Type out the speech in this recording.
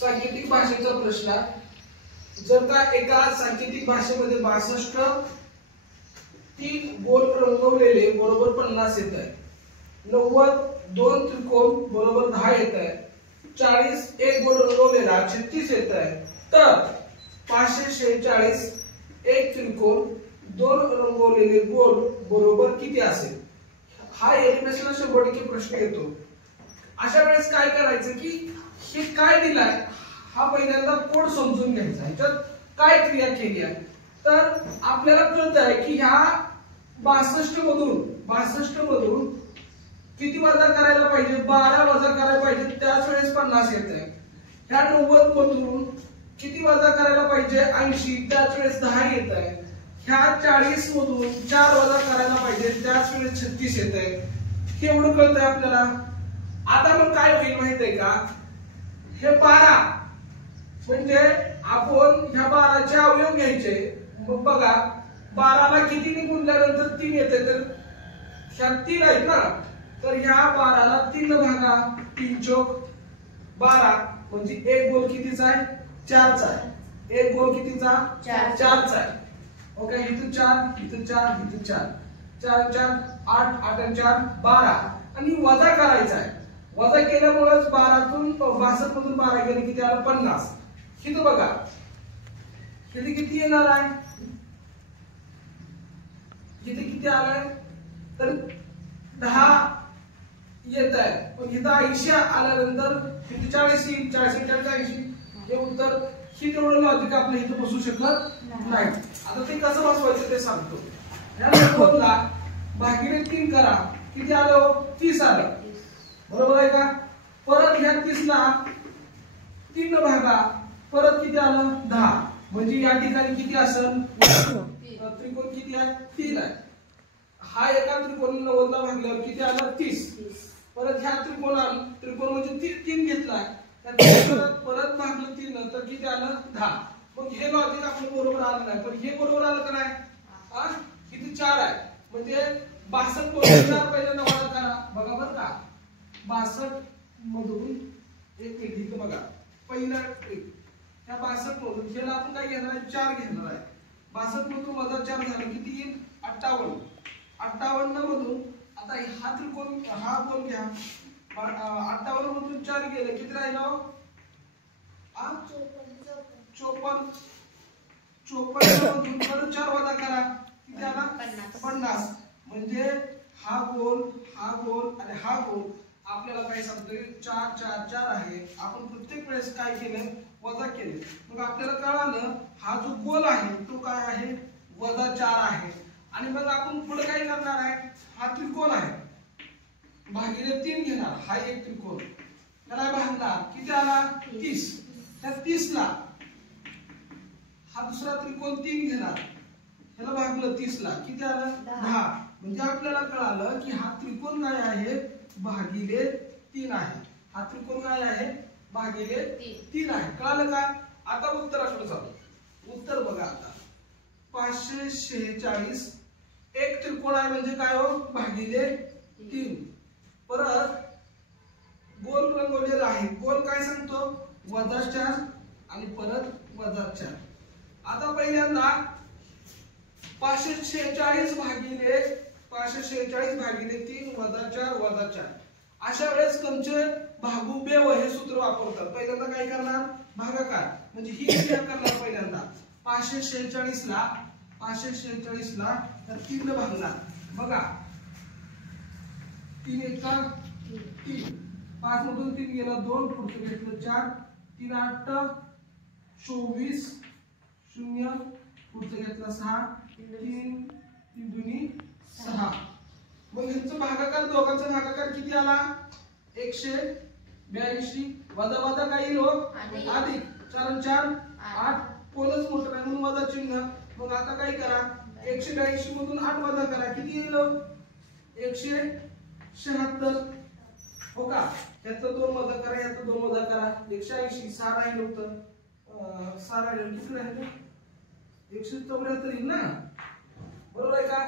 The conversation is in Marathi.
सांकेतिक भाषेचा प्रश्न जर का एका सांकेतिक भाषेमध्ये 62 तीन गोल रंगवलेले बरोबर 50 येत आहे, 90 दोन त्रिकोण बरोबर 10 येत आहे, 40 एक गोल रंगवलेला 36 येत आहे, तर 546 एक त्रिकोण दोन रंगवलेले गोल बरोबर किती असेल? हा एलिमिनेशनला 100% प्रश्न येतो। अशा वेळेस काय करायचं की हे काय दिलाय हा पहिल्यांदा कोड समजून घ्यायचा, ह्याच्यात काय क्रिया केली आहे तर आपल्याला कळत आहे की ह्या 62 मधून किती वजा करायला पाहिजे? 12 वजा करायला पाहिजे, त्याच वेळेस 50 येत आहे। ह्या 90 मधून किती वजा करायला पाहिजे? 80, त्याच वेळेस 10 येत आहे। ह्या 40 मधून 4 वजा करायला पाहिजे, त्याच वेळेस 36 येत आहे। हे एवढं कळतंय आपल्याला। आता मग काय होईल माहितीये का, हे 12 म्हणजे आपण ह्या 12चे अवयव घ्यायचे। मग बघा 12ला कितीने गुणल्यानंतर 3 येते, तर ह्या 3 आहेत ना, तर ह्या 12ला 3 भागा, 3 चौक 12 म्हणजे एक गोल कितीचा आहे? 4चा आहे। एक गोल कितीचा? 4चा आहे। ओके, इथं 4 इथं 4 इथं 4 4 4 8 8 आणि 4 12 आणि वजा करायचा आहे। वजा केल्यामुळेच 12तून 62 मधून 12 गेले किती आलं? 50। इथं बघा इथे किती येणार आहे? इथे किती आलंय? तर 10 येत आहे, पण इथं 80 आल्यानंतर किती? 40 येईल। 40 40 हे उत्तर ही तेवढं लॉजिक आपलं इथं बसू शकत नाही। आता ते कसं बसवायचं ते सांगतो। ह्या 90ला भागिले 3 करा, किती आलं? 30 आलं, बरोबर आहे का? परत ह्या 30ला 3 भागा, परत किती आलं? 10 म्हणजे या ठिकाणी किती असेल? त्रिकोण किती आहे? 3 आहे। हा एका त्रिकोण 90ला भागल्यावर किती आलं? 30। परत ह्या त्रिकोण म्हणजे 3 घेतलाय, परत भागलं 3 तर किती आलं? 10। मग हे लॉजिक आपलं बरोबर आलं नाही, पण हे बरोबर आलं का नाही? किती? 4 आहे, म्हणजे 62 मधून पहिल्यांदा वजा करा। बघा बरं का, 62 मधून एक इथं बघा पहिला ह्या 62 मधून ह्याला आपण काय घेणार आहे? 4 घेणार आहे। 62 मधून वजा 4 झालं किती येईल? 58। 58 मधून आता हा त्रिकोण हा कोण घ्या, 58 मधून 4 गेले किती राहिलं? 54। 54 मधून परत 4 वजा करा, किती आला? 50। म्हणजे हा गोल आणि हा गोल आपल्याला काय सांगतोय? 4 4 4 आहे। आपण प्रत्येक वेळेस काय केलं? वजा केले। मग आपल्याला कळालं हा जो गोल आहे तो काय आहे? -4 आहे। आणि मग आपण पुढे काय करणार आहे? हा त्रिकोण आहे, भागिले 3 घेणार। हा एक त्रिकोण त्याला भागणार, किती आला? 30। त्या 30ला हा दुसरा त्रिकोण 3 घेणार, त्याला भागलं 30ला, किती आलं? 10। म्हणजे आपल्याला कळालं की हा त्रिकोण काय आहे? भागिले 3 आहे। हा त्रिकोण काय आहे? भागिले 3 आहे। कळालं का? आता उत्तराकडे जाऊ। उत्तर बघा आता 546 एक त्रिकोण आहे म्हणजे काय हो? भागिले 3। परत गोल रंगवलेला आहे, गोल काय सांगतो? -4 आणि परत -4। आता पहिल्यांदा 546 भागिले 3 -4 -4 अशा वेळेस कंचे भागू बेव हे सूत्र वापरतात। पहिल्यांदा काय करणार? भागाकार, म्हणजे ही क्रिया करणार। पहिल्यांदा 546 ला तर 3 ने भागणार। बघा 3 एका 3, 5 मधून 3 गेला 2, पुढचं घेतलं 4, 3 8 24 0, पुढचं घेतलं 6, 3 2 6। मग ह्यांचा भागाकार, दोघांचा भागाकार किती आला? 182 वजा काय येईल? अधिक 4 4 8, कोणच मोठं नाही म्हणून वजा चिन्ह। मग आता काय करा? 182 मधून 8 वजा करा, किती येईल? 176। हो का? याचं 2 वजा करा, याचं 2 वजा करा, 180 6 राहिलं होतं, 6 राहिलं किती राहिलं? 174 येईल ना, बरोबर आहे का?